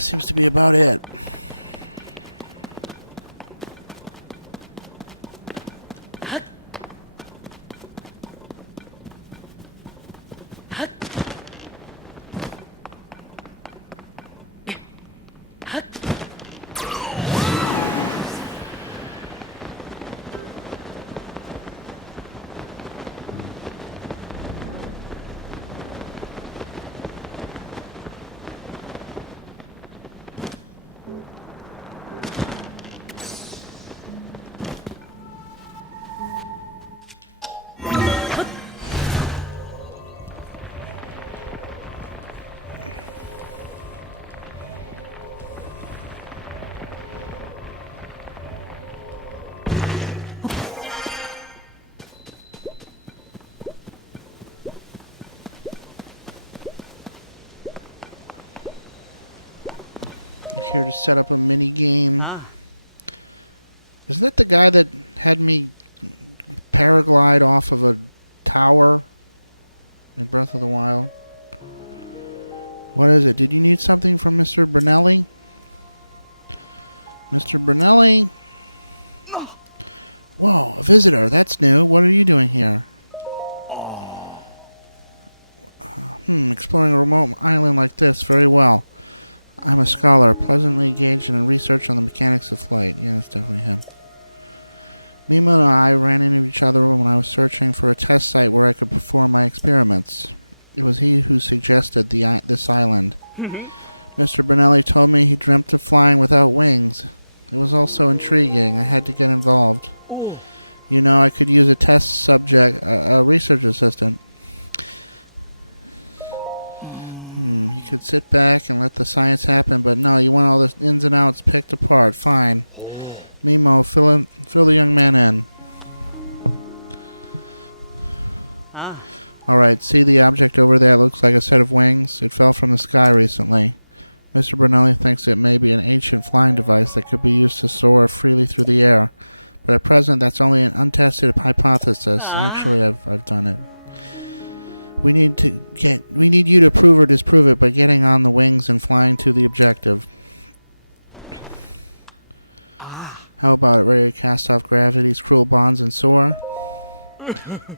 Seems to be about it. Here to set up a mini game. Isn't that the guy that had me paraglide off of a tower in Breath of the Wild? What is it? Did you need something from Mr. Brunelli? Mr. Brunelli? Whoa, a visitor. That's new. What are you doing here? Exploring a remote island like this. Very well. I'm a scholar, pleasantly engaged in research on the mechanics of flight. Yeah, that's definitely him. Mimo and I ran into each other when I was searching for a test site where I could perform my experiments. It was he who suggested this island. Mr. Brunelli told me he dreamt of flying without wings. It was all so intriguing. I had to get involved. You know, I could use a test subject, a research assistant. You could sit back and let the science happen, but no, you want all the ins and outs picked apart. Fine. Mimo, fill the young man in. Alright, see the object over there? It looks like a set of wings. It fell from the sky recently. Mr. Brunelli thinks it may be an ancient flying device that could be used to soar freely through the air. But at present, that's only an untested hypothesis. Actually, I've done it. We need you to prove or disprove it by getting on the wings and flying to the objective. How about it? Ready to cast off gravity's cruel bonds and soar?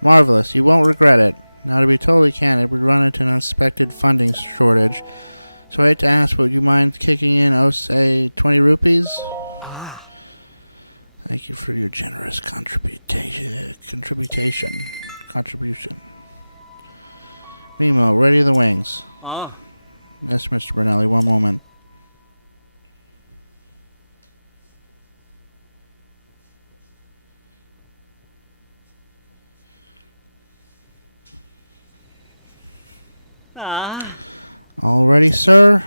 Marvelous. You won't regret it. Now, to be totally candid, we run into an unexpected funding shortage. So I hate to ask, would you mind kicking in, say, 20 rupees? Thank you for your generous contribution. Mimo, ready the wings. Yes, Mr. Brunelli, one moment. All ready, sir?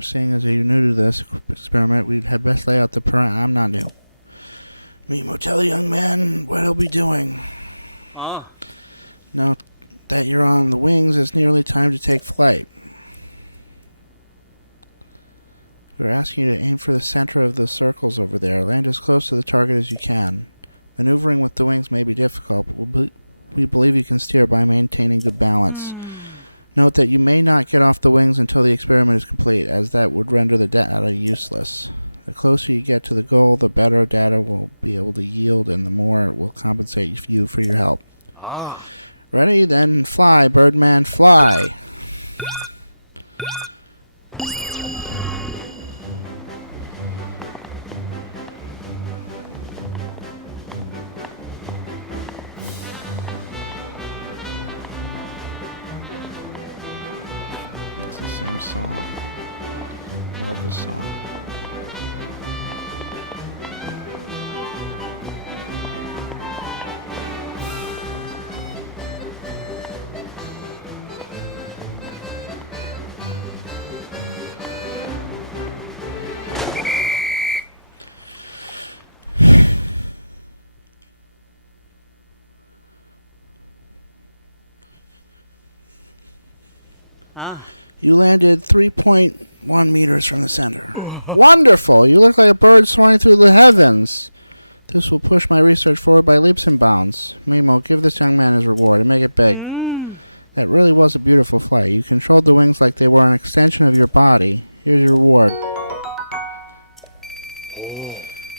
Seeing as you're new to this experiment, we'd had best lay out the I'm not new. Mimo, tell the young man what he'll be doing. Now that you're on the wings, it's nearly time to take flight. We're asking you to aim for the center of the circles over there. Land as close to the target as you can. Maneuvering with the wings may be difficult, but we believe you can steer by maintaining good balance. Note that you may not get off the wings until the experiment is complete, as that would render the data useless. The closer you get to the goal, the better data will be able to yield, and the more it will compensate you for your help. Ready? Then fly, Birdman, fly! It's the same song. Love this song. You landed 3.1 meters from the center. Wonderful! You look like a bird soaring through the heavens. This will push my research forward by leaps and bounds. Mimo, give this young man his reward and make it big. That really was a beautiful flight. You controlled the wings like they were an extension of your body. Here's your reward.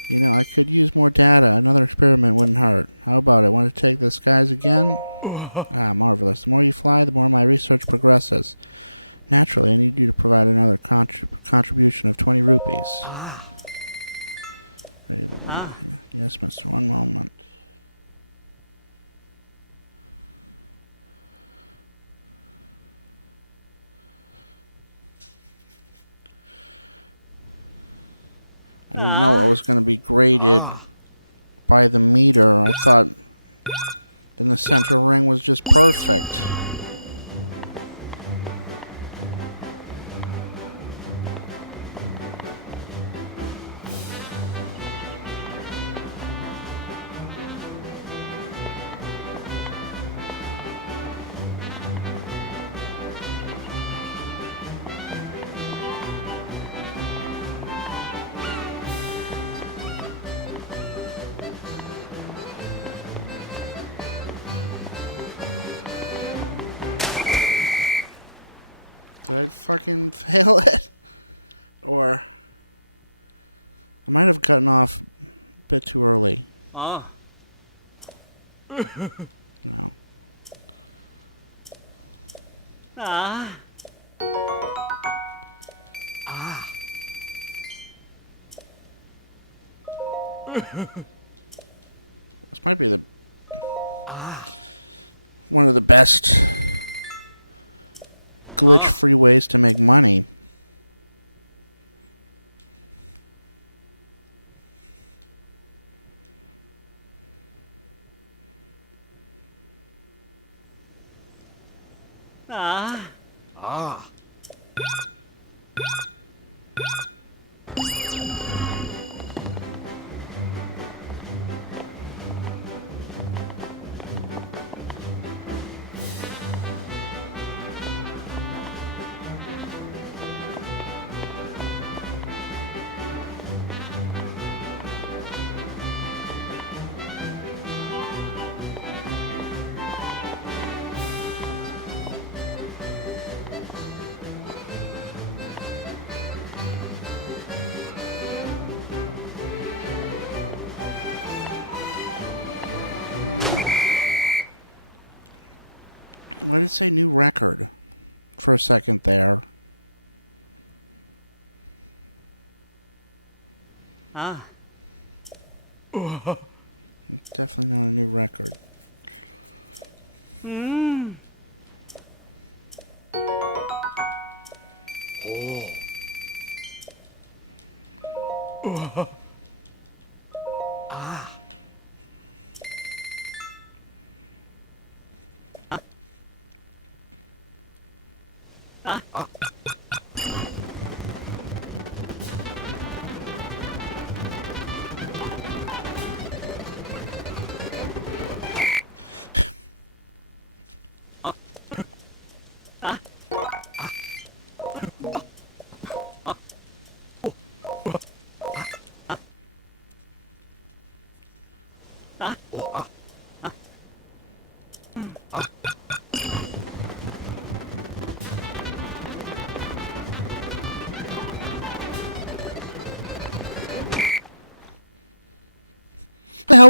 You know, I could use more data. Another experiment wouldn't hurt. How about it? Want to take the skies again? Marvelous. The more you fly, the more my research progresses. Naturally, I need you to provide another contribution of 20 rupees. Ready to Yes, mister. One moment. I didn't know it was going to be graded by the meter. I thought in the center ring was just perfect. Did I fucking fail it? Or I might have gotten off a bit too early. No. This might be the one of the best glitch-free ways to make money. Why did it say new record for a second there? It's definitely not a new record.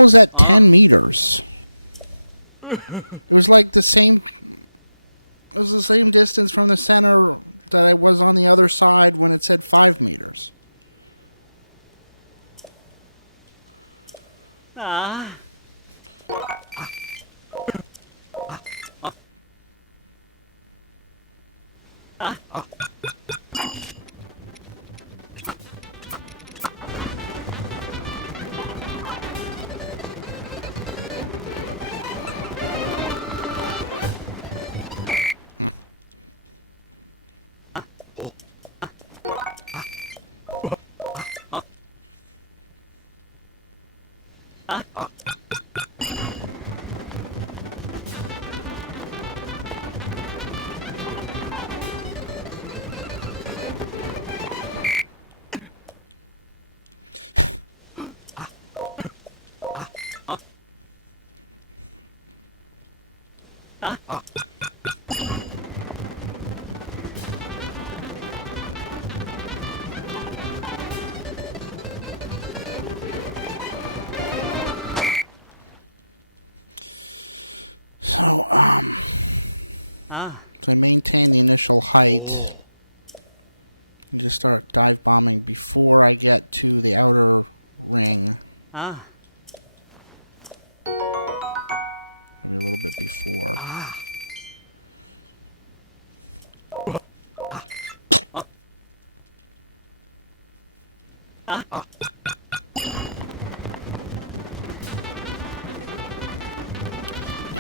was at 10 meters. It was like the same. It was the same distance from the center that I was on the other side when it said 5 meters. So I maintain the initial height and just start dive bombing before I get to the outer ring. Maybe a little bit before.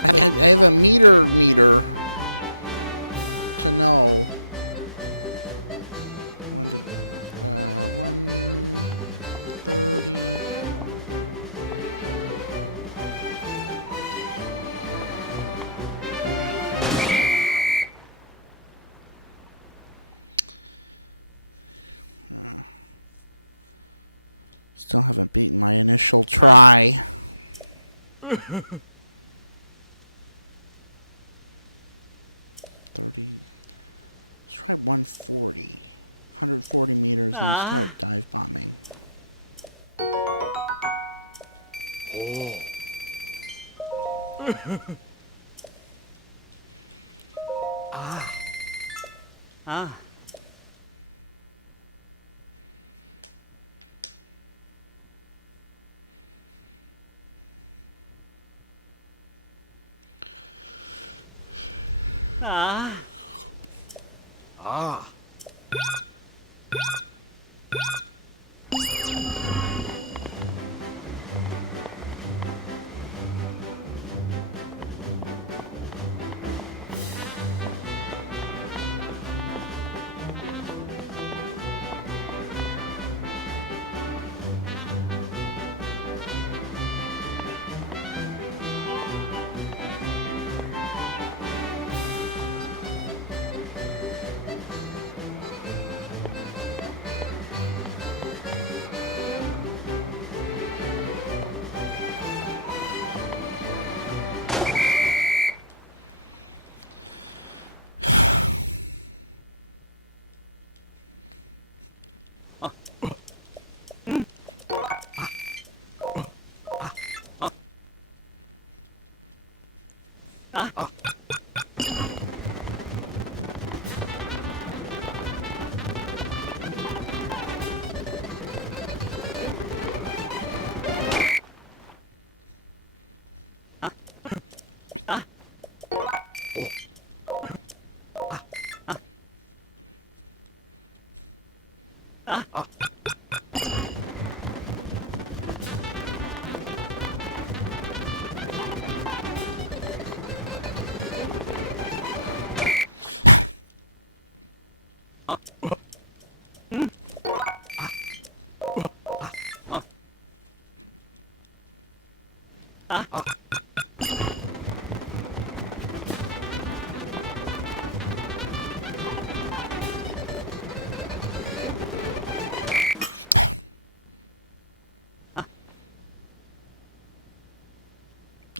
I have a meter to know when to 1:30. Still haven't beaten my initial try. 30. Let's try 140. 140 meters and start dive bombing.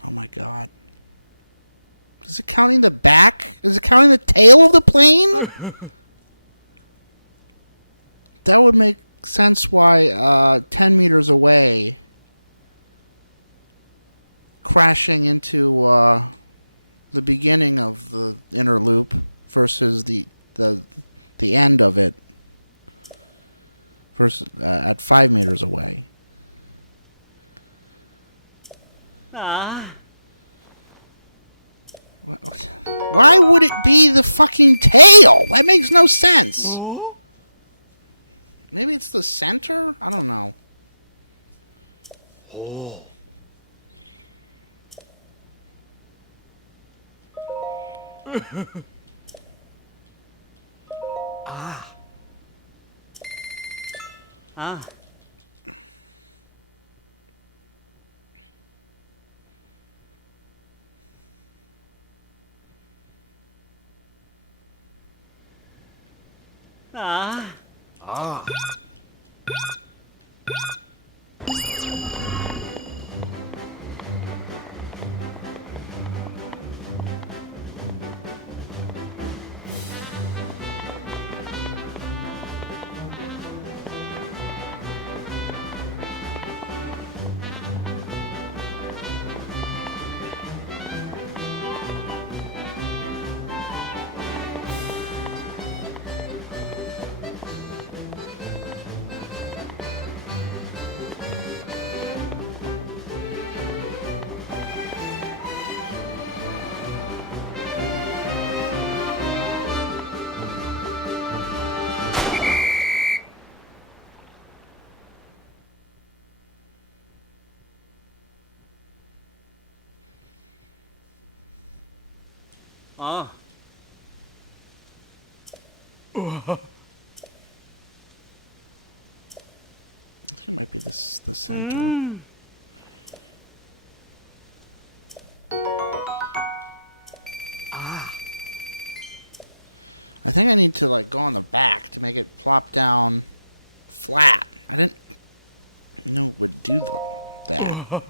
Oh my god. Is it counting the back? Is it counting the tail of the plane? That would make sense why 10 meters away crashing into the beginning of the inner loop versus the end of it versus at 5 meters away. Why would it be the fucking tail? That makes no sense. Maybe it's the center? I don't know. I think it might be the center. I think I need to like go on the back to make it plop down flat. I didn't know it would do that.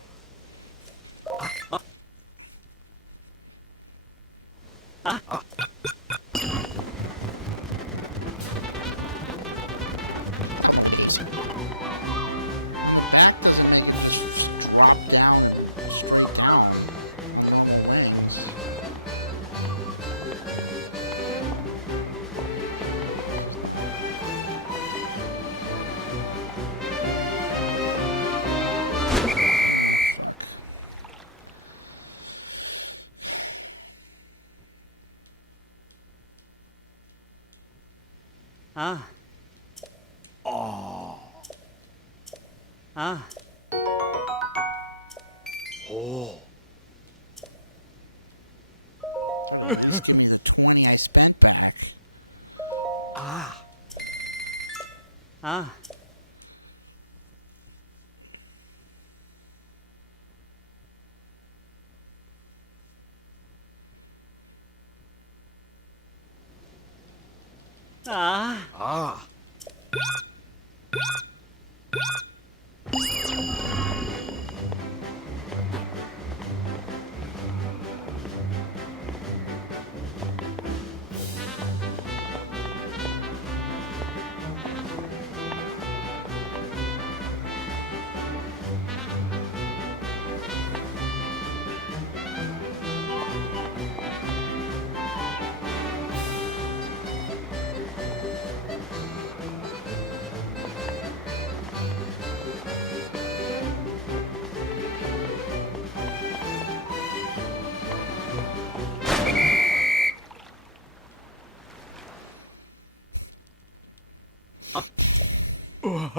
On the back doesn't make it just drop down and straight down on normal wings. Oh, fuck. Try to at least give me the 20 I spent back.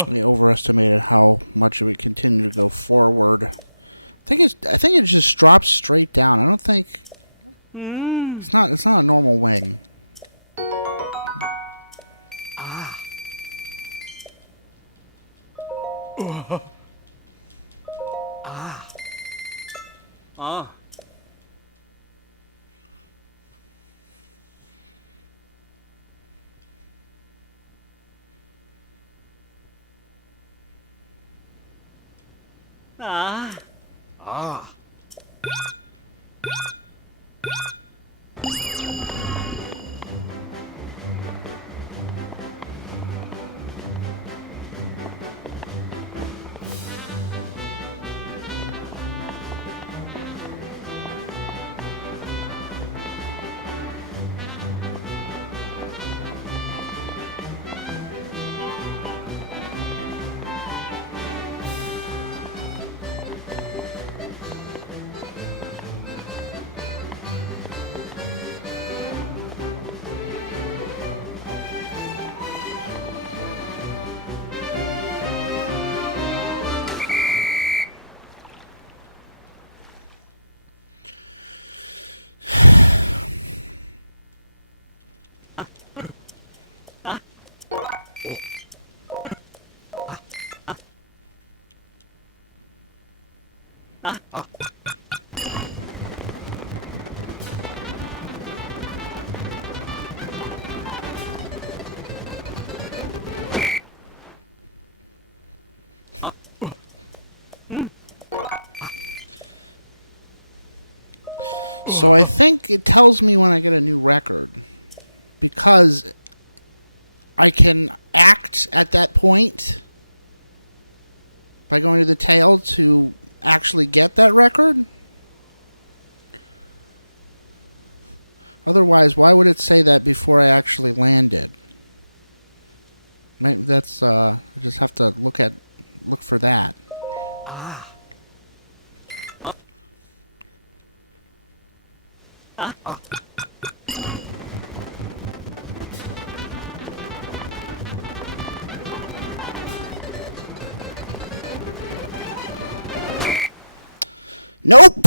They overestimated how much it would continue to go forward. I think it just drops straight down. I don't think it's not a normal wing. So I think it tells me when I get a new record, because I can act at that point by going to the tail to actually get that record. Otherwise, why would it say that before I actually landed? Maybe that's I just have to look for that. Nope.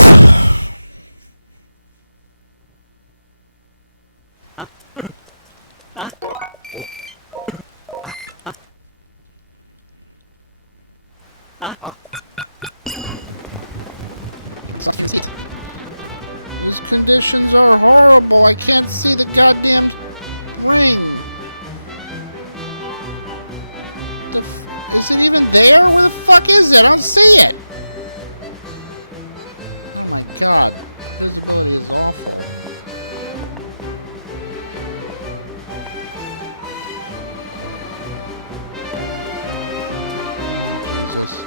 So I can't see it. These conditions are horrible. I can't see the goddamn ring. Is it even there? Where the fuck is it? I don't see it. Oh my god. Visibility is awful. Oh, Jesus.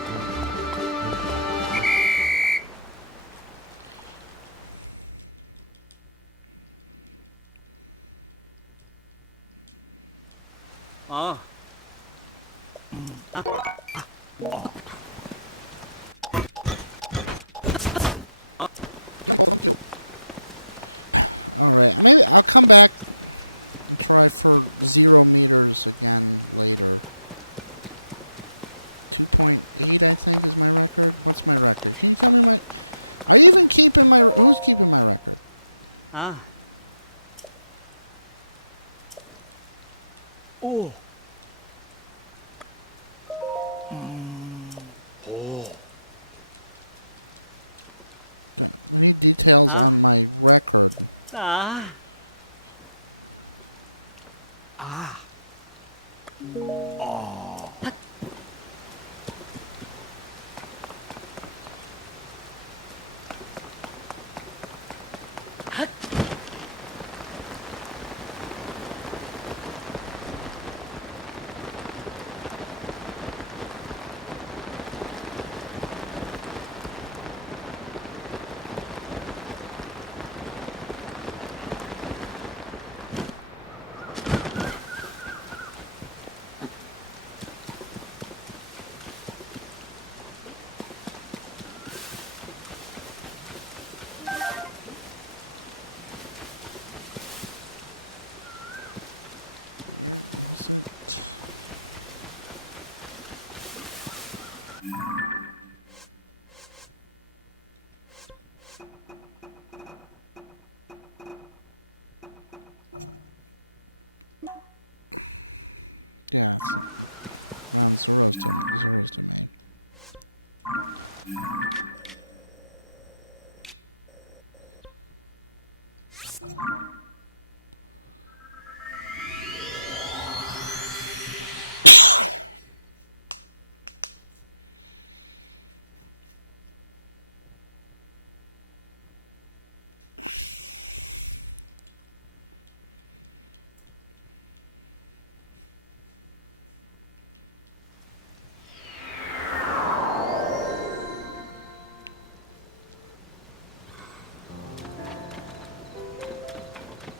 Alright, maybe I'll come back and try for 0 meters again later. 2.8 I think is my record. What's my record? Can you tell me my... Are you even keeping my... Who's keeping my record? Oh. I need details on my record. Where was it? Yeah, it's around Zoro's domain.